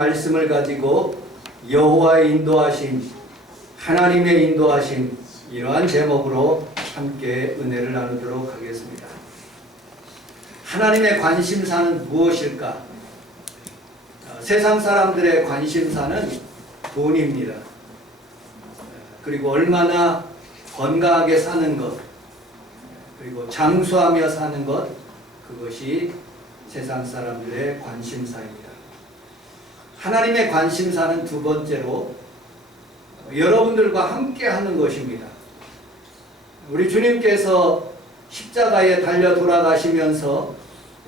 말씀을 가지고 여호와의 인도하심, 하나님의 인도하심, 이러한 제목으로 함께 은혜를 나누도록 하겠습니다. 하나님의 관심사는 무엇일까? 세상 사람들의 관심사는 돈입니다. 그리고 얼마나 건강하게 사는 것, 그리고 장수하며 사는 것, 그것이 세상 사람들의 관심사입니다. 하나님의 관심사는 두 번째로 여러분들과 함께 하는 것입니다. 우리 주님께서 십자가에 달려 돌아가시면서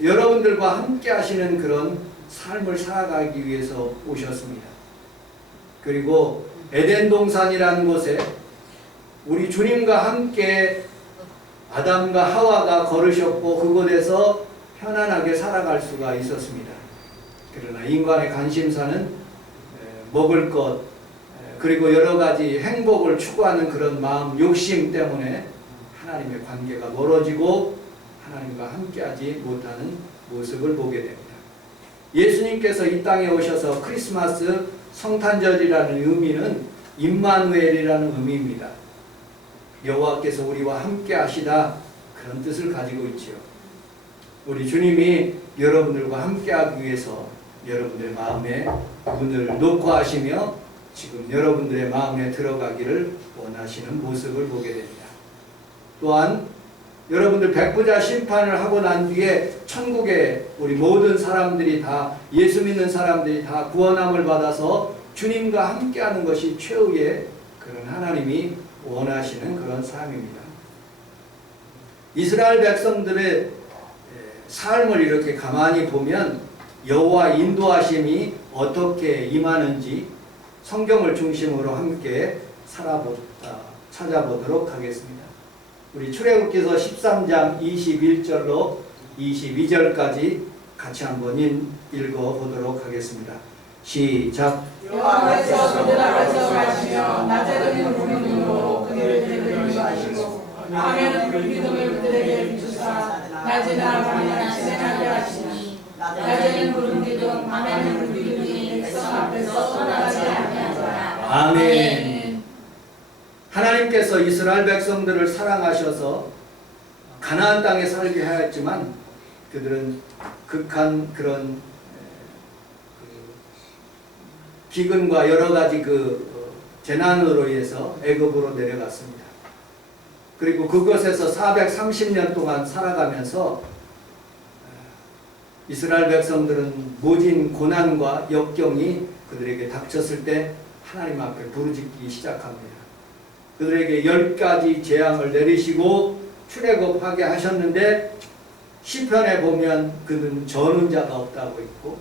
여러분들과 함께 하시는 그런 삶을 살아가기 위해서 오셨습니다. 그리고 에덴 동산이라는 곳에 우리 주님과 함께 아담과 하와가 걸으셨고 그곳에서 편안하게 살아갈 수가 있었습니다. 그러나 인간의 관심사는 먹을 것, 그리고 여러 가지 행복을 추구하는 그런 마음, 욕심 때문에 하나님의 관계가 멀어지고 하나님과 함께하지 못하는 모습을 보게 됩니다. 예수님께서 이 땅에 오셔서 크리스마스 성탄절이라는 의미는 임마누엘이라는 의미입니다. 여호와께서 우리와 함께 하시다, 그런 뜻을 가지고 있지요. 우리 주님이 여러분들과 함께하기 위해서 여러분들의 마음에 문을 놓고 하시며 지금 여러분들의 마음에 들어가기를 원하시는 모습을 보게 됩니다. 또한 여러분들 백부자 심판을 하고 난 뒤에 천국에 우리 모든 사람들이 다, 예수 믿는 사람들이 다 구원함을 받아서 주님과 함께하는 것이 최후의 그런 하나님이 원하시는 그런 삶입니다. 이스라엘 백성들의 삶을 이렇게 가만히 보면 여호와 인도하심이 어떻게 임하는지 성경을 중심으로 함께 찾아보도록 하겠습니다. 우리 출애굽기서 13장 21절로 22절까지 같이 한번 읽어보도록 하겠습니다. 시작. 여호와께서 그들 앞에서 가시며 낮에 드는 불기둥으로 그들을 데리고 가시고 밤에는 불기둥을 그들에게 비추사 낮이나 밤이나 지내게 하시니 낮에는 불기둥 밤에는 불기둥이 백성 앞에서 떠나지 아니하더라. 아멘. 하나님께서 이스라엘 백성들을 사랑하셔서 가나안 땅에 살게 하였지만 그들은 극한 그런 기근과 여러 가지 재난으로 인해서 애굽으로 내려갔습니다. 그리고 그곳에서 430년 동안 살아가면서 이스라엘 백성들은 모진 고난과 역경이 그들에게 닥쳤을 때 하나님 앞에 부르짖기 시작합니다. 그들에게 10가지 재앙을 내리시고 출애굽하게 하셨는데 시편에 보면 그들은 저는 자가 없다고 있고,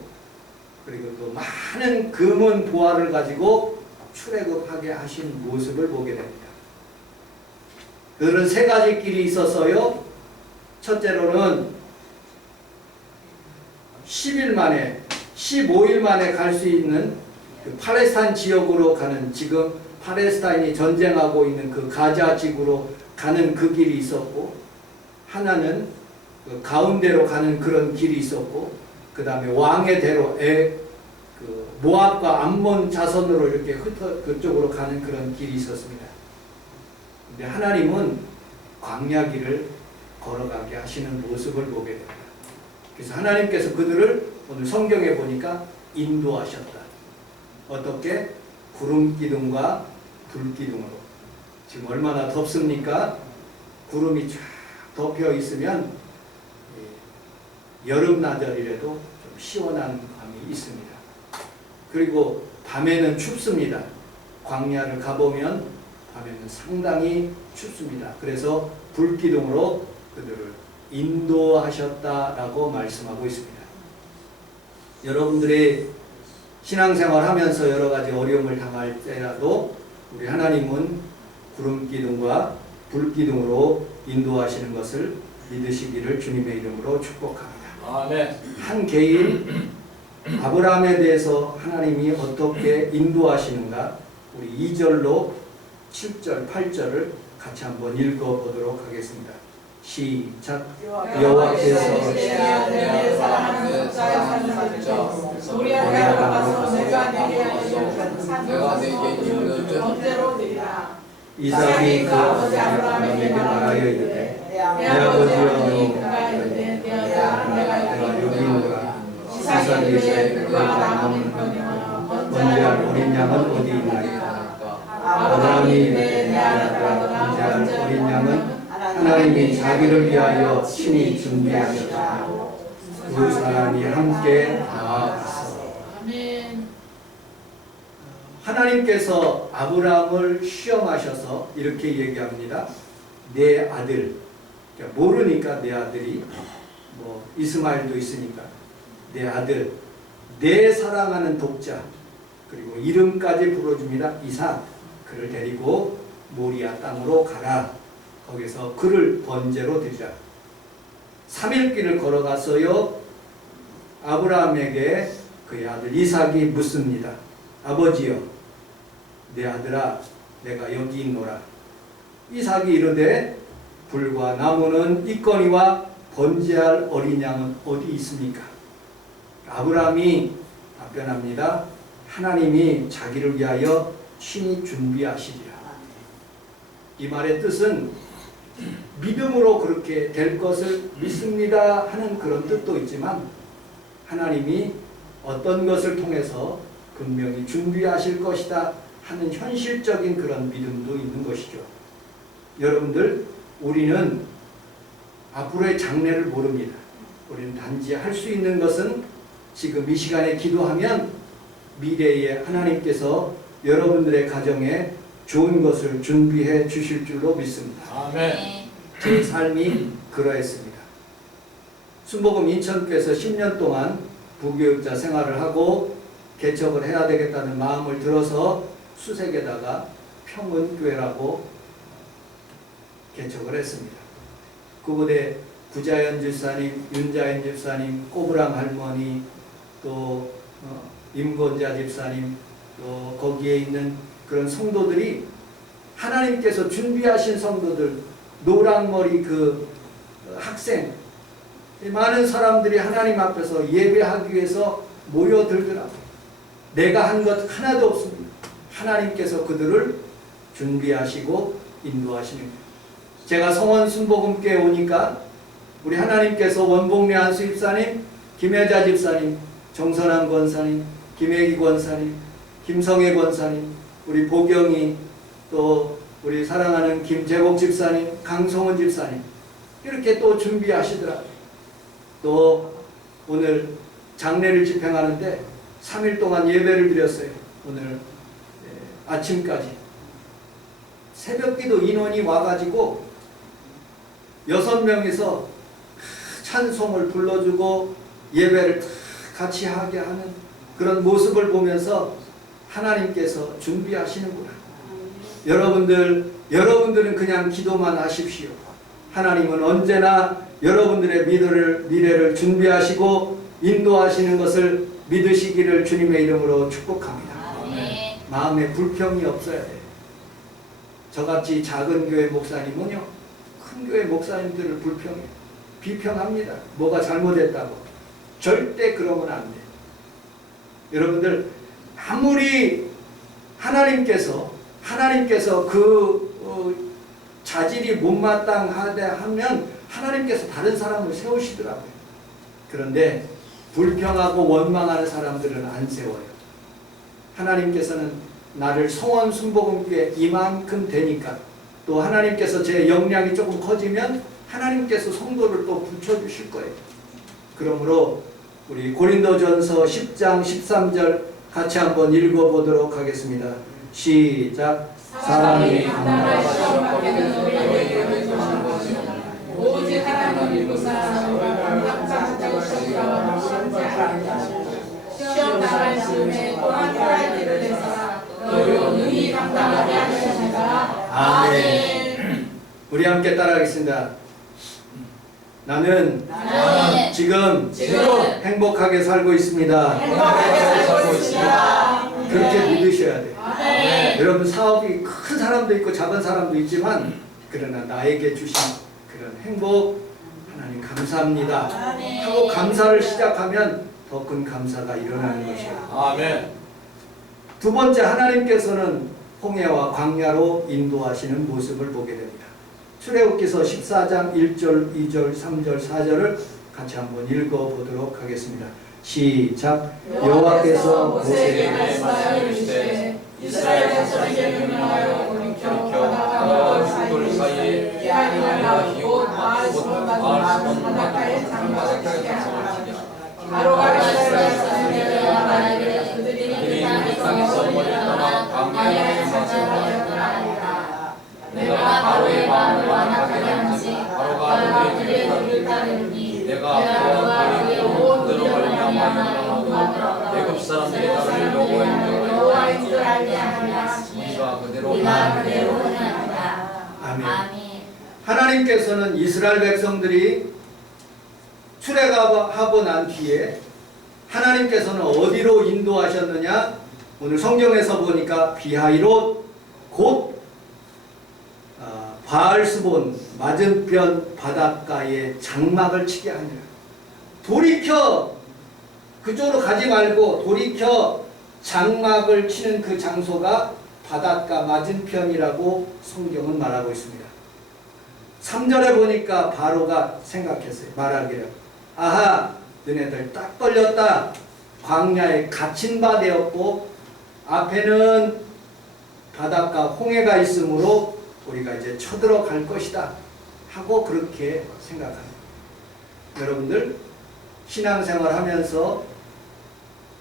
그리고 또 많은 금은 보화를 가지고 출애굽하게 하신 모습을 보게 됩니다. 그들은 세 가지 길이 있어서요. 첫째로는 10일 만에 15일 만에 갈 수 있는 그 팔레스타인 지역으로 가는, 지금 팔레스타인이 전쟁하고 있는 그 가자 지구로 가는 그 길이 있었고, 하나는 그 가운데로 가는 그런 길이 있었고, 그 다음에 왕의 대로 모압과 암몬 자손으로 이렇게 그쪽으로 가는 그런 길이 있었습니다. 근데 하나님은 광야길을 걸어가게 하시는 모습을 보게 됩니다. 그래서 하나님께서 그들을 오늘 성경에 보니까 인도하셨다. 어떻게? 구름 기둥과 불 기둥으로. 지금 얼마나 덥습니까? 구름이 쫙 덮여 있으면 여름나절이라도 좀 시원한 감이 있습니다. 그리고 밤에는 춥습니다. 광야를 가보면 밤에는 상당히 춥습니다. 그래서 불기둥으로 그들을 인도하셨다라고 말씀하고 있습니다. 여러분들이 신앙생활 하면서 여러 가지 어려움을 당할 때라도 우리 하나님은 구름기둥과 불기둥으로 인도하시는 것을 믿으시기를 주님의 이름으로 축복합니다. 아멘. 한 개인 아브라함에 대해서 하나님이 어떻게 인도하시는가, 우리 2절로 7절, 8절을 같이 한번 읽어보도록 하겠습니다. 시작. 여호와께서 내 사랑하는 자의 산성을 우리 앞에 가서 내가 내게 이르는 언제로 되리라. 이삭이 그 아버지 아브라함에게 말하여 이르되 내 아버지여 그가 이르되 내가 여기 있노라. 이삭이 이르되 그가 남은 번제할 어린 양은 어디 있나이까. 아브라함이 이르되 내 아들아 번제할 어린 양은 하나님이 자기를 위하여 친히 준비하셨다. 두 사람이 함께 나아갔어. 아멘. 하나님께서 아브라함을 시험하셔서 이렇게 얘기합니다. 내 아들, 그러니까 모르니까 내 아들이 뭐 이스마엘도 있으니까 내 아들, 내 사랑하는 독자, 그리고 이름까지 불러줍니다. 이삭, 그를 데리고 모리아 땅으로 가라. 거기서 그를 번제로 드리라. 3일 길을 걸어가서요 아브라함에게 그의 아들 이삭이 묻습니다. 아버지여 내 아들아 내가 여기 있노라. 이삭이 이르되 불과 나무는 있거니와 번제할 어린 양은 어디 있습니까? 아브라함이 답변합니다. 하나님이 자기를 위하여 친히 준비하시리라. 이 말의 뜻은 믿음으로 그렇게 될 것을 믿습니다 하는 그런 뜻도 있지만 하나님이 어떤 것을 통해서 분명히 준비하실 것이다 하는 현실적인 그런 믿음도 있는 것이죠. 여러분들, 우리는 앞으로의 장래를 모릅니다. 우리는 단지 할 수 있는 것은 지금 이 시간에 기도하면 미래에 하나님께서 여러분들의 가정에 좋은 것을 준비해 주실 줄로 믿습니다. 아멘. 제 삶이 그러했습니다. 순복음 인천교에서 10년 동안 부교육자 생활을 하고 개척을 해야 되겠다는 마음을 들어서 수색에다가 평은교회라고 개척을 했습니다. 그곳에 구자연 집사님, 윤자연 집사님, 꼬부랑 할머니, 또 임건자 집사님, 또 거기에 있는 그런 성도들이 하나님께서 준비하신 성도들, 노랑머리 그 학생, 많은 사람들이 하나님 앞에서 예배하기 위해서 모여들더라고요. 내가 한 것 하나도 없습니다. 하나님께서 그들을 준비하시고 인도하시는 거예요. 제가 성원 순복음교회 오니까 우리 하나님께서 원복리 안수 집사님, 김혜자 집사님, 정선한 권사님, 김혜기 권사님, 김성애 권사님, 우리 보경이, 또 우리 사랑하는 김재복 집사님, 강성원 집사님 이렇게 또 준비하시더라고요. 또 오늘 장례를 집행하는데 3일 동안 예배를 드렸어요. 오늘 아침까지 새벽기도 인원이 와가지고 6명이서 찬송을 불러주고 예배를 같이 하게 하는 그런 모습을 보면서 하나님께서 준비하시는구나. 여러분들은 그냥 기도만 하십시오. 하나님은 언제나 여러분들의 미래를 준비하시고 인도하시는 것을 믿으시기를 주님의 이름으로 축복합니다. 마음에 불평이 없어야 돼요. 저같이 작은 교회 목사님은요, 큰 교회 목사님들을 불평해요. 비평합니다. 뭐가 잘못했다고. 절대 그러면 안 돼요. 여러분들, 아무리 하나님께서 그 자질이 못마땅하다 하면 하나님께서 다른 사람을 세우시더라고요. 그런데 불평하고 원망하는 사람들은 안 세워요. 하나님께서는 나를 성원 순복음교회 이만큼 되니까, 또 하나님께서 제 역량이 조금 커지면 하나님께서 성도를 또 붙여주실 거예요. 그러므로 우리 고린도전서 10장 13절 같이 한번 읽어보도록 하겠습니다. 시작. 사람이 하나님의 시험 받게 되는 너희에게 조심하시오. 오직 하나님을 믿고 사람과 약자의 시험과 시험지 않으리라. 시험 당할 즈음에 또한 피할 길을 내사 너희로 능히 감당하게 하시니라. 아멘. 우리 함께 따라하겠습니다. 나는 지금 행복하게 살고 있습니다. 행복하게 살고 있습니다. 그렇게 믿으셔야 돼요. 아멘. 여러분, 사업이 큰 사람도 있고 작은 사람도 있지만 그러나 나에게 주신 그런 행복 하나님 감사합니다 아멘. 하고 감사를 시작하면 더 큰 감사가 일어나는 것이에요. 아멘. 두 번째, 하나님께서는 홍해와 광야로 인도하시는 모습을 보게 됩니다. 출애굽기서 14장 1절, 2절, 3절, 4절을 같이 한번 읽어보도록 하겠습니다. 시작. 여호와께서 모세에게 말씀하여 이르시되 이스라엘 자손에게 명령하여 돌이켜 바다와 돌 사이에 피하리라 곧 바알스몬 바닷가에 장막을 치게 하시라. 바로가 이스라엘 자손에게 말하기를 그들이 그 땅에서 멀리 떠나 광야에 사시하였더라. 내가 바로의 마음을 완악하게 한지 바로가 그들의 길을 따르니 내가 그의 온 들어 말미암아 애굽 사람들이 나를 여호와인 줄 알게 하리라. 우리가 그대로 우리가 그대로 행하리라. 아멘. 아멘. 하나님께서는 이스라엘 백성들이 출애굽하고 난 뒤에 하나님께서는 어디로 인도하셨느냐? 오늘 성경에서 보니까 비하이롯 곧 바알스본 맞은편 바닷가에 장막을 치게 하니라. 돌이켜 그쪽으로 가지 말고 돌이켜 장막을 치는 그 장소가 바닷가 맞은편이라고 성경은 말하고 있습니다. 3절에 보니까 바로가 생각했어요. 말하기를 아하 너네들 딱 걸렸다. 광야에 갇힌 바 되었고 앞에는 바닷가 홍해가 있으므로 우리가 이제 쳐들어갈 것이다 하고 그렇게 생각합니다. 여러분들 신앙생활 하면서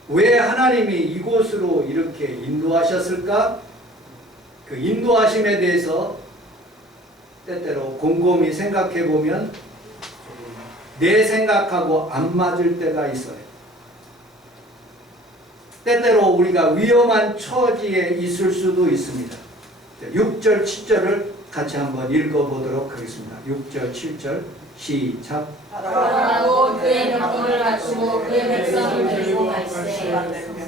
왜 하나님이 이곳으로 이렇게 인도하셨을까? 그 인도하심에 대해서 때때로 곰곰이 생각해 보면 내 생각하고 안 맞을 때가 있어요. 때때로 우리가 위험한 처지에 있을 수도 있습니다. 6절, 7절을 같이 한번 읽어보도록 하겠습니다. 6절, 7절 시작. 바로가 그의 병거를 갖추고 그의 백성을 데리고 갈새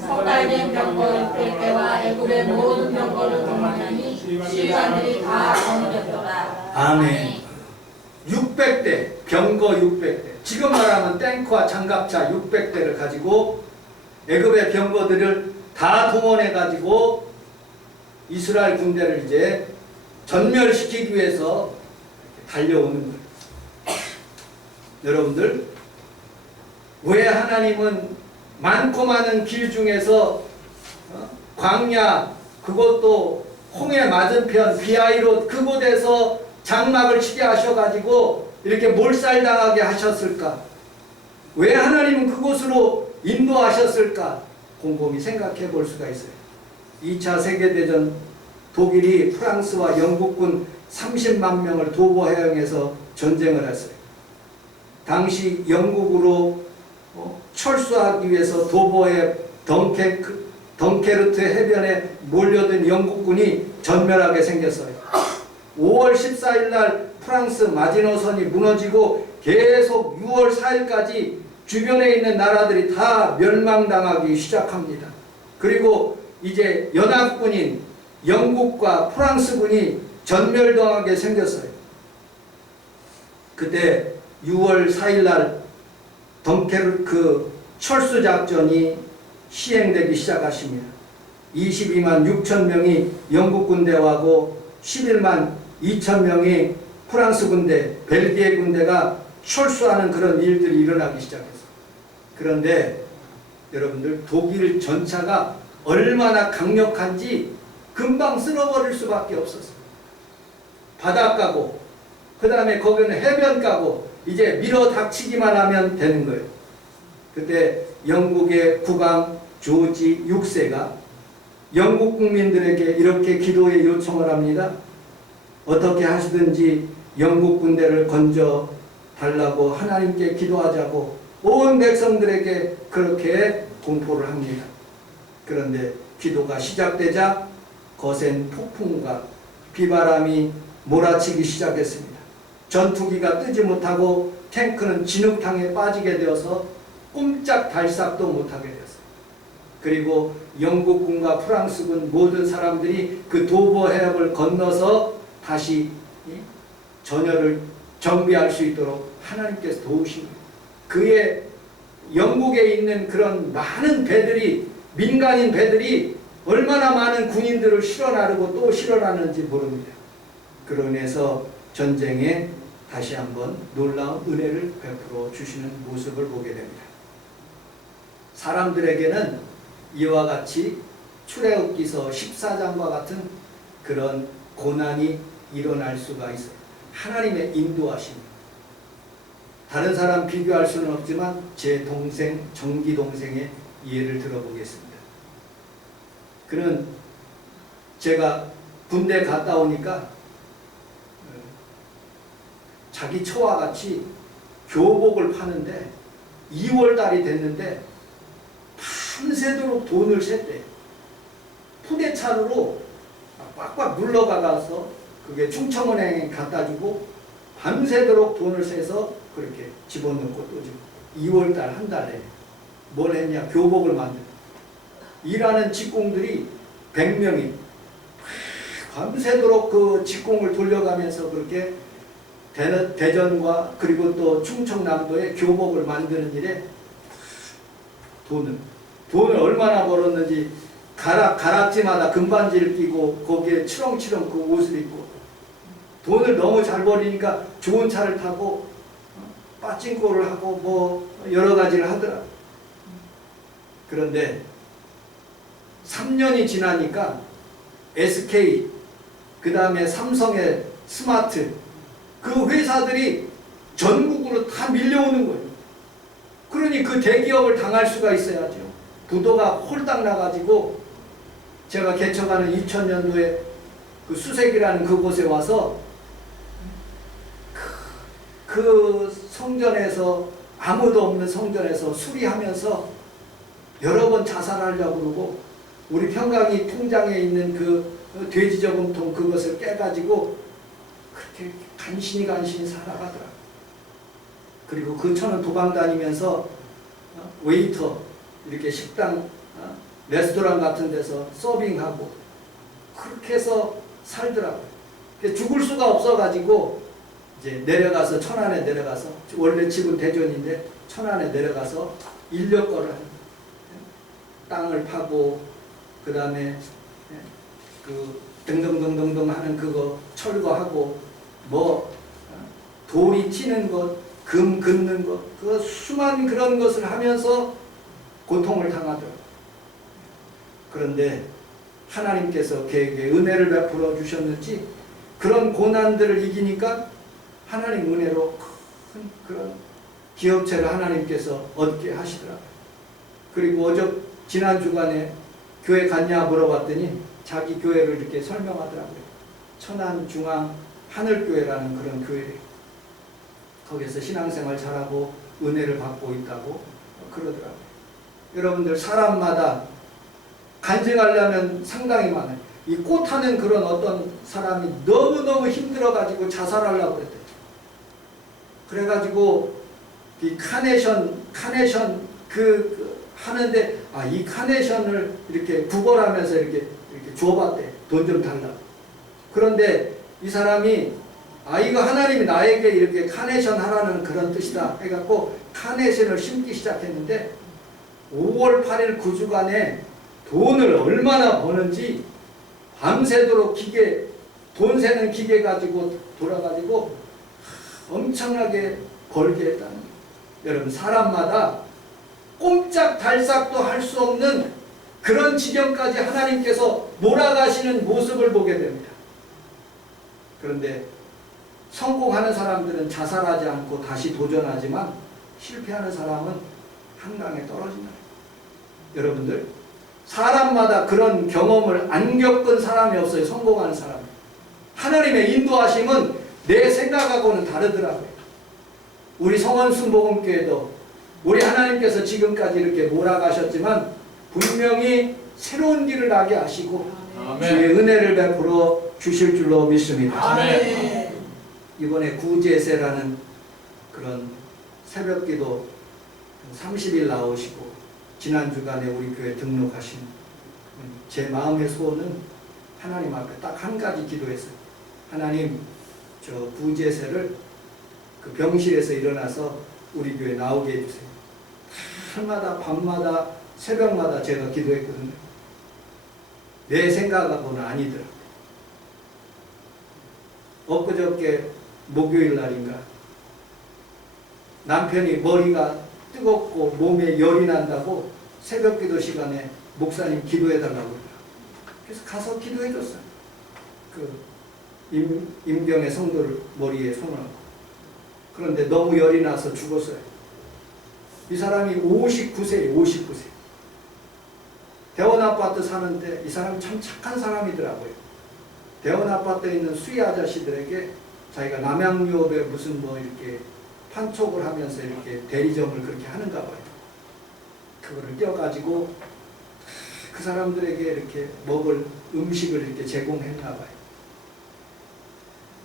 성달된 병거를 뺄 때와 애굽의 모든 병거를 동원하니 시간들이 다 거느렸더라. 아멘. 600대, 병거 600대. 지금 말하면 탱크와 장갑차 600대를 가지고 애굽의 병거들을 다 동원해 가지고 이스라엘 군대를 이제 전멸시키기 위해서 달려오는 거예요. 여러분들, 왜 하나님은 많고 많은 길 중에서 광야, 그것도 홍해 맞은편 비하이롯 그곳에서 장막을 치게 하셔가지고 이렇게 몰살당하게 하셨을까? 왜 하나님은 그곳으로 인도하셨을까? 곰곰이 생각해 볼 수가 있어요. 2차 세계대전 독일이 프랑스와 영국군 30만 명을 도보해양에서 전쟁을 했어요. 당시 영국으로 철수하기 위해서 도보해 덩케르트 해변에 몰려든 영국군이 전멸하게 생겼어요. 5월 14일 날 프랑스 마지노선이 무너지고 계속 6월 4일까지 주변에 있는 나라들이 다 멸망당하기 시작합니다. 그리고 이제 연합군인 영국과 프랑스군이 전멸당하게 생겼어요. 그때 6월 4일 날 덩케르크 철수작전이 시행되기 시작하십니다. 22만 6천 명이 영국 군대하고 11만 2천 명이 프랑스 군대, 벨기에 군대가 철수하는 그런 일들이 일어나기 시작했어요. 그런데 여러분들 독일 전차가 얼마나 강력한지 금방 쓸어버릴 수밖에 없었어요. 바닷가고 그 다음에 거기는 해변가고 이제 밀어 닥치기만 하면 되는 거예요. 그때 영국의 국왕 조지 6세가 영국 국민들에게 이렇게 기도의 요청을 합니다. 어떻게 하시든지 영국 군대를 건져 달라고 하나님께 기도하자고 온 백성들에게 그렇게 공포를 합니다. 그런데 기도가 시작되자 거센 폭풍과 비바람이 몰아치기 시작했습니다. 전투기가 뜨지 못하고 탱크는 진흙탕에 빠지게 되어서 꼼짝달싹도 못하게 되었어요. 그리고 영국군과 프랑스군 모든 사람들이 그 도보 해협을 건너서 다시 전열을 정비할 수 있도록 하나님께서 도우신 거예요. 그의 영국에 있는 그런 많은 배들이, 민간인 배들이 얼마나 많은 군인들을 실어 나르고 또 실어 나르는지 모릅니다. 그로 인해서 전쟁에 다시 한번 놀라운 은혜를 베풀어 주시는 모습을 보게 됩니다. 사람들에게는 이와 같이 출애굽기서 14장과 같은 그런 고난이 일어날 수가 있어요. 하나님의 인도하심. 다른 사람 비교할 수는 없지만 제 동생, 정기 동생의 예를 들어보겠습니다. 그는 제가 군대 갔다 오니까 자기 처와 같이 교복을 파는데 2월 달이 됐는데 밤새도록 돈을 셌대. 푸대차로 꽉꽉 눌러가서 그게 충청은행에 갖다 주고 밤새도록 돈을 세서 그렇게 집어넣고 또 주고 2월 달 한 달에 뭘 했냐? 교복을 만든. 일하는 직공들이 100명이 밤새도록 그 직공을 돌려가면서 그렇게 대전과 그리고 또 충청남도에 교복을 만드는 일에 돈을 얼마나 벌었는지 가락지마다 금반지를 끼고 거기에 치렁치렁 그 옷을 입고 돈을 너무 잘 벌이니까 좋은 차를 타고 빠찡코를 하고 뭐 여러 가지를 하더라. 그런데 3년이 지나니까 SK 그 다음에 삼성의 스마트 그 회사들이 전국으로 다 밀려오는 거예요. 그러니 그 대기업을 당할 수가 있어야죠. 부도가 홀딱 나가지고 제가 개척하는 2000년도에 그 수색이라는 그곳에 와서 그 성전에서 아무도 없는 성전에서 수리하면서 여러 번 자살하려고 그러고 우리 평강이 통장에 있는 그 돼지 저금통 그것을 깨가지고 그렇게 간신히 살아가더라. 그리고 그 천은 도망 다니면서 웨이터 이렇게 식당 레스토랑 같은 데서 서빙하고 그렇게 해서 살더라고요. 죽을 수가 없어가지고 이제 내려가서 천안에 내려가서 원래 집은 대전인데 천안에 내려가서 인력거를 합니다. 땅을 파고 그 다음에 그 등등등등등 하는 그거 철거하고 뭐 돌이 튀는 것, 금 긋는 것, 그 수많은 그런 것을 하면서 고통을 당하더라고요. 그런데 하나님께서 그에게 은혜를 베풀어 주셨는지 그런 고난들을 이기니까 하나님 은혜로 큰 그런 기업체를 하나님께서 얻게 하시더라고요. 그리고 지난 주간에 교회 갔냐 물어봤더니 자기 교회를 이렇게 설명하더라고요. 천안중앙 하늘교회라는 그런 교회래요. 거기서 신앙생활 잘하고 은혜를 받고 있다고 그러더라고요. 여러분들 사람마다 간증하려면 상당히 많아요. 이 꽃하는 그런 어떤 사람이 너무너무 힘들어가지고 자살하려고 그랬대요. 그래가지고 이 카네이션 하는데 이 카네이션을 이렇게 구걸하면서 이렇게 줘봤대. 돈 좀 달라고. 그런데 이 사람이 이거 하나님이 나에게 이렇게 카네이션 하라는 그런 뜻이다 해갖고 카네이션을 심기 시작했는데 5월 8일 그 주간에 돈을 얼마나 버는지 밤새도록 돈 세는 기계 가지고 돌아가지고 엄청나게 벌게 했다는 거예요. 여러분 사람마다 꼼짝달싹도 할 수 없는 그런 지경까지 하나님께서 몰아가시는 모습을 보게 됩니다. 그런데 성공하는 사람들은 자살하지 않고 다시 도전하지만 실패하는 사람은 한강에 떨어진다. 여러분들 사람마다 그런 경험을 안 겪은 사람이 없어요. 성공하는 사람. 하나님의 인도하심은 내 생각하고는 다르더라고요. 우리 성원순복음교회도 우리 하나님께서 지금까지 이렇게 몰아가셨지만 분명히 새로운 길을 나게 하시고 아멘. 주의 은혜를 베풀어 주실 줄로 믿습니다. 아멘. 이번에 구제세라는 그런 새벽기도 30일 나오시고 지난 주간에 우리 교회 등록하신 제 마음의 소원은 하나님 앞에 딱 한 가지 기도했어요. 하나님 저 구제세를 그 병실에서 일어나서 우리 교회 나오게 해주세요. 날마다 밤마다 새벽마다 제가 기도했거든요. 내 생각하고는 아니더라고요. 엊그저께 목요일 날인가 남편이 머리가 뜨겁고 몸에 열이 난다고 새벽 기도 시간에 목사님 기도해달라고 그러더라고요. 그래서 가서 기도해줬어요. 그 임경의 성도를 머리에 손을 얹고. 그런데 너무 열이 나서 죽었어요. 이 사람이 59세예요. 59세. 대원 아파트 사는데 이 사람 참 착한 사람이더라고요. 대원 아파트에 있는 수희 아저씨들에게 자기가 남양유업에 무슨 뭐 이렇게 판촉을 하면서 이렇게 대리점을 그렇게 하는가 봐요. 그거를 떼어가지고 그 사람들에게 이렇게 먹을 음식을 이렇게 제공했나 봐요.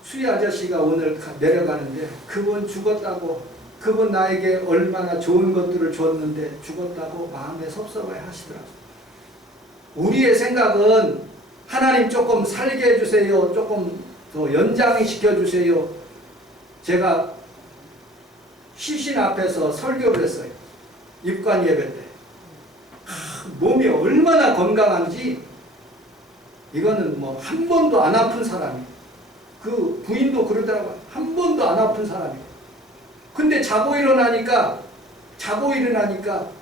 수희 아저씨가 오늘 내려가는데 그분 죽었다고, 그분 나에게 얼마나 좋은 것들을 줬는데 죽었다고 마음에 섭섭해 하시더라고요. 우리의 생각은 하나님 조금 살게 해주세요. 조금 더 연장시켜 주세요. 제가 시신 앞에서 설교를 했어요. 입관 예배 때. 몸이 얼마나 건강한지 이거는 뭐 한 번도 안 아픈 사람이, 그 부인도 그러더라고요. 한 번도 안 아픈 사람이. 근데 자고 일어나니까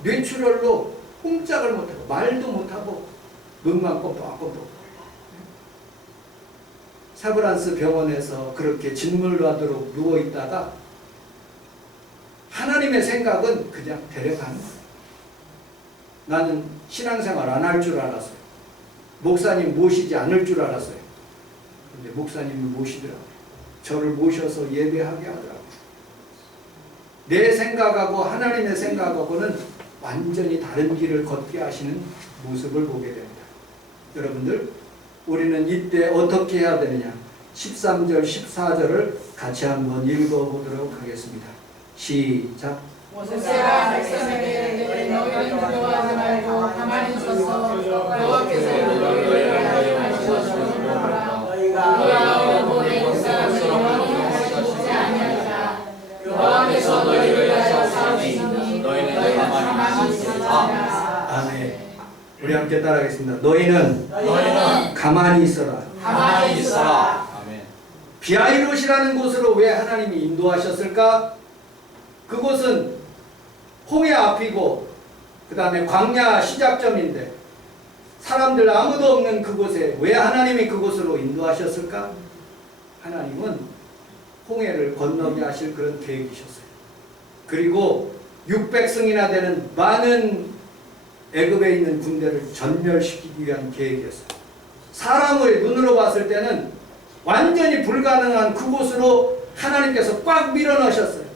뇌출혈로 꼼짝을 못하고 말도 못하고 눈만 껌뻑껌뻑. 세브란스 병원에서 그렇게 짓물하도록 누워있다가 하나님의 생각은 그냥 데려가는 거예요. 나는 신앙생활 안 할 줄 알았어요. 목사님 모시지 않을 줄 알았어요. 근데 목사님을 모시더라고요. 저를 모셔서 예배하게 하더라고요. 내 생각하고 하나님의 생각하고는 완전히 다른 길을 걷게 하시는 모습을 보게 됩니다. 여러분들, 우리는 이때 어떻게 해야 되느냐? 13절, 14절을 같이 한번 읽어보도록 하겠습니다. 시작. 모세가 백성에게 너희는 두려워하지 말고 가만히 있어서 여호와께서 너희를 하시고 주시노라. 너희가 오늘 본 사람이 영원히 하시지 아니하리라. 여호와께서 너희를 위하여 싸우시니 너희는 가만히 있으라. 아멘. 우리 함께 따라하겠습니다. 너희는 가만히 있어라. 가만히 있어라. 아멘. 비아이롯이라는 곳으로 왜 하나님이 인도하셨을까? 그곳은 홍해 앞이고 그 다음에 광야 시작점인데 사람들 아무도 없는 그곳에 왜 하나님이 그곳으로 인도하셨을까? 하나님은 홍해를 건너게 하실 그런 계획이셨어요. 그리고 600승이나 되는 많은 애굽에 있는 군대를 전멸시키기 위한 계획이었어요. 사람의 눈으로 봤을 때는 완전히 불가능한 그곳으로 하나님께서 꽉 밀어넣으셨어요.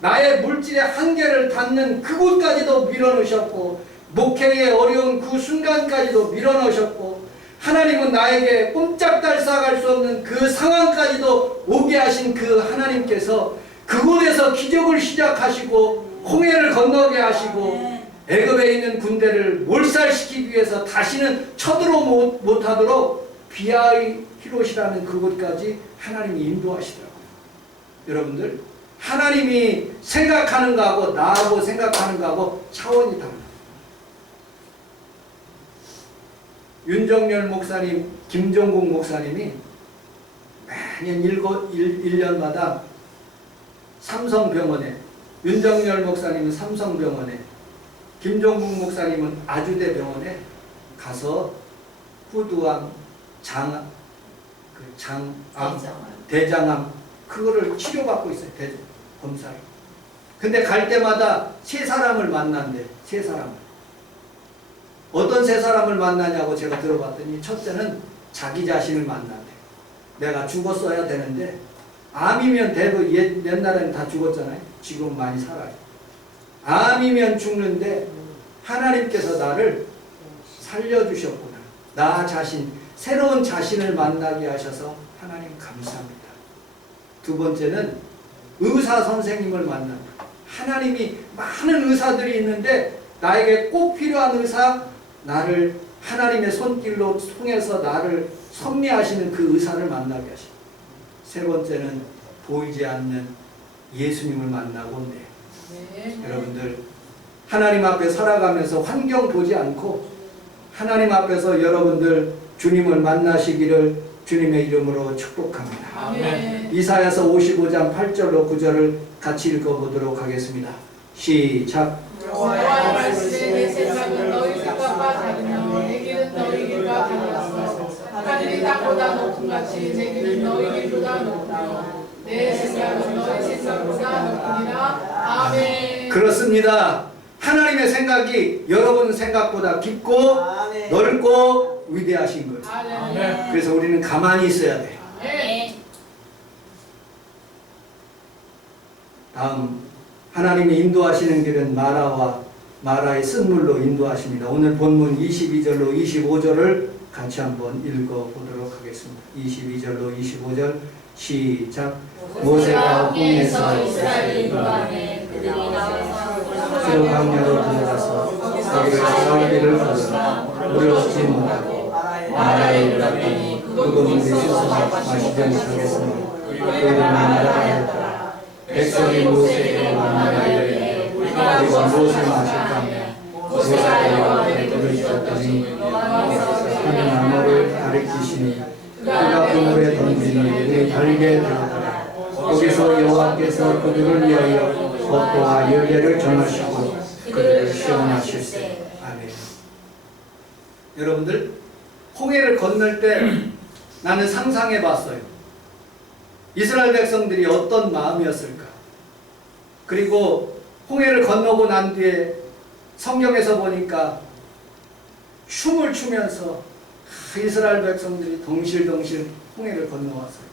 나의 물질의 한계를 닿는 그곳까지도 밀어넣으셨고 목회의 어려운 그 순간까지도 밀어넣으셨고 하나님은 나에게 꼼짝달싹할 수 없는 그 상황까지도 오게 하신 그 하나님께서 그곳에서 기적을 시작하시고 홍해를 건너게 하시고 애굽에 있는 군대를 몰살시키기 위해서 다시는 쳐들어 못하도록 비아히롯이라는 그곳까지 하나님이 인도하시더라고요. 여러분들, 하나님이 생각하는 거하고 나하고 생각하는 거하고 차원이 다릅니다. 윤정열 목사님, 김종국 목사님이 매년 1년마다 삼성병원에, 윤정열 목사님은 삼성병원에, 김종국 목사님은 아주대병원에 가서 후두암, 대장암 그거를 치료받고 있어요. 검사를. 근데 갈 때마다 세 사람을 만난대. 세 사람을. 어떤 세 사람을 만나냐고 제가 들어봤더니 첫째는 자기 자신을 만난대. 내가 죽었어야 되는데 암이면 대부분 옛날에는 다 죽었잖아요. 지금 많이 살아요. 암이면 죽는데 하나님께서 나를 살려주셨구나. 나 자신, 새로운 자신을 만나게 하셔서 하나님 감사합니다. 두 번째는 의사 선생님을 만납니다. 하나님이 많은 의사들이 있는데 나에게 꼭 필요한 의사, 나를 하나님의 손길로 통해서 나를 섭리하시는 그 의사를 만나게 하십니다. 세 번째는 보이지 않는 예수님을 만나고 온대요. 네. 여러분들 하나님 앞에 살아가면서 환경 보지 않고 하나님 앞에서 여러분들 주님을 만나시기를 주님의 이름으로 축복합니다. 아멘. 이사야서 55장 8절로 9절을 같이 읽어보도록 하겠습니다. 시작. 여호와의 말씀에 내 생각은 너희 생각과 다르며 내 길은 너희 길과 달라서 하늘이 땅보다 높은 같이 내 길은 너희 길보다 높으며 내 생각은 너희 생각보다 높으니라. 아멘. 그렇습니다. 하나님의 생각이 여러분 생각보다 깊고 넓고 위대하신 거예요. 아멘. 그래서 우리는 가만히 있어야 돼요. 아멘. 다음 하나님이 인도하시는 길은 마라의 쓴물로 인도하십니다. 오늘 본문 22절로 25절을 같이 한번 읽어보도록 하겠습니다. 22절로 25절 시작. 모세가 홍해에서 이스라엘을 인도하매 그들이 나와서 수로 강야로 들어가서 거기를 사흘을 걸으나 물을 얻지 못하고 마라에 이르렀더니 그곳 물이 씻어서 마시지 못하겠으니 그들은 말하였더라. 백성이 모세에게 만나가 이르되 우리가 무엇을 마실까? 모세가 여호와께 들을 줬더니 하는 나무를 가리키시니 그가 그 물에 던지니 물이 달게 되었더라. 거기서 여호와께서 그들을 위하여 법도와 열례를 정하시고 그들을 시험하실세. 아멘. 여러분들 홍해를 건널 때 나는 상상해 봤어요. 이스라엘 백성들이 어떤 마음이었을까? 그리고 홍해를 건너고 난 뒤에 성경에서 보니까 춤을 추면서 이스라엘 백성들이 덩실덩실 홍해를 건너왔어요.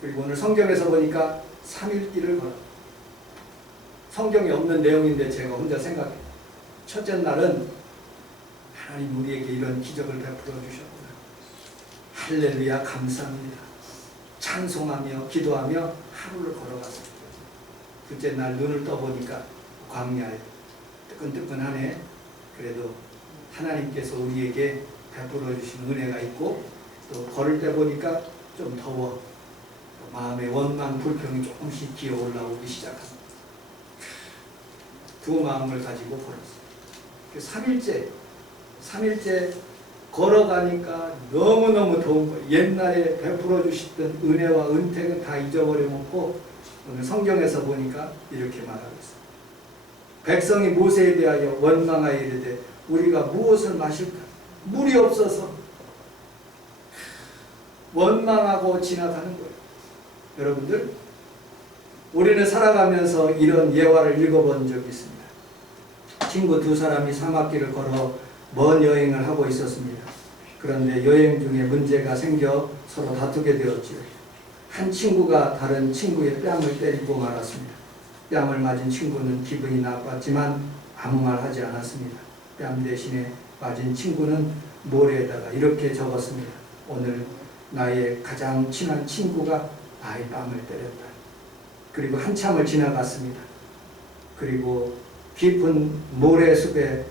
그리고 오늘 성경에서 보니까 3일 길을 걸어. 성경에 없는 내용인데 제가 혼자 생각해요. 첫째 날은 하나님 우리에게 이런 기적을 베풀어 주셨구나. 할렐루야 감사합니다. 찬송하며 기도하며 하루를 걸어갔어요. 둘째 날 눈을 떠보니까 광야에 뜨끈뜨끈하네. 그래도 하나님께서 우리에게 베풀어 주신 은혜가 있고 또 걸을 때 보니까 좀 더워. 마음의 원망 불평이 조금씩 기어 올라오기 시작합니다. 두 마음을 가지고 걸었어요. 3일째 걸어가니까 너무너무 더운 거예요. 옛날에 베풀어 주시던 은혜와 은택은 다 잊어버려놓고 오늘 성경에서 보니까 이렇게 말하고 있어요. 백성이 모세에 대하여 원망하여 이르되 우리가 무엇을 마실까? 물이 없어서 원망하고 지나가는 거예요. 여러분들 우리는 살아가면서 이런 예화를 읽어본 적이 있습니다. 친구 두 사람이 사막길을 걸어 먼 여행을 하고 있었습니다. 그런데 여행 중에 문제가 생겨 서로 다투게 되었지요. 한 친구가 다른 친구의 뺨을 때리고 말았습니다. 뺨을 맞은 친구는 기분이 나빴지만 아무 말 하지 않았습니다. 뺨 대신에 맞은 친구는 모래에다가 이렇게 적었습니다. 오늘 나의 가장 친한 친구가 나의 뺨을 때렸다. 그리고 한참을 지나갔습니다. 그리고 깊은 모래숲에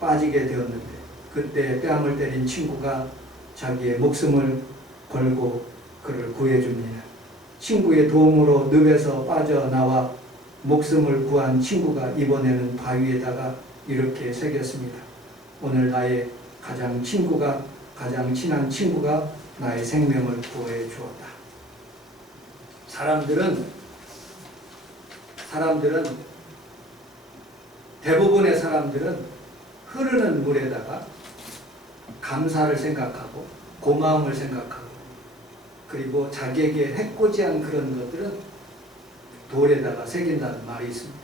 빠지게 되었는데 그때 뺨을 때린 친구가 자기의 목숨을 걸고 그를 구해줍니다. 친구의 도움으로 늪에서 빠져나와 목숨을 구한 친구가 이번에는 바위에다가 이렇게 새겼습니다. 오늘 나의 가장 친한 친구가 나의 생명을 구해 주었다. 대부분의 사람들은 흐르는 물에다가 감사를 생각하고 고마움을 생각하고 그리고 자기에게 해코지한 그런 것들은 돌에다가 새긴다는 말이 있습니다.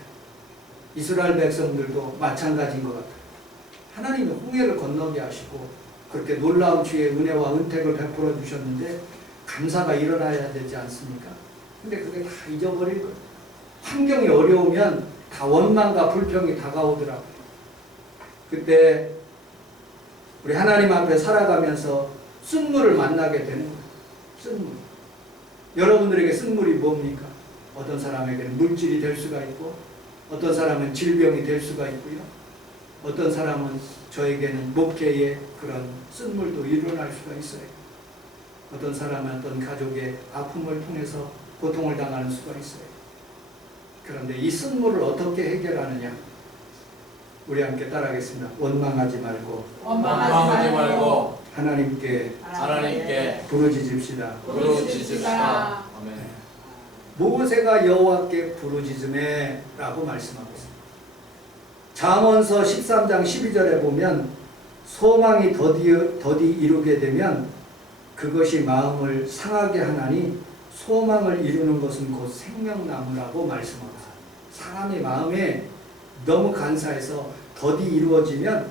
이스라엘 백성들도 마찬가지인 것 같아요. 하나님이 홍해를 건너게 하시고 그렇게 놀라운 주의 은혜와 은택을 베풀어 주셨는데 감사가 일어나야 되지 않습니까? 근데 그게 다 잊어버릴 거예요. 환경이 어려우면 다 원망과 불평이 다가오더라고요. 그때 우리 하나님 앞에 살아가면서 쓴물을 만나게 되는 거예요. 쓴물. 여러분들에게 쓴물이 뭡니까? 어떤 사람에게는 물질이 될 수가 있고 어떤 사람은 질병이 될 수가 있고요. 어떤 사람은 저에게는 목회의 그런 쓴물도 일어날 수가 있어요. 어떤 사람은 어떤 가족의 아픔을 통해서 고통을 당하는 수가 있어요. 그런데 이 쓴물을 어떻게 해결하느냐? 우리 함께 따라하겠습니다. 원망하지 말고 원망하지 말고 하나님께 하나님께 부르짖읍시다. 부르짖읍시다. 아멘. 모세가 여호와께 부르짖음에라고 말씀하고 있습니다. 잠언서 13장 12절에 보면 소망이 더디 이루게 되면 그것이 마음을 상하게 하나니 소망을 이루는 것은 곧 생명나무라고 말씀하고 있습니다. 사람의 마음에 너무 간사해서 더디 이루어지면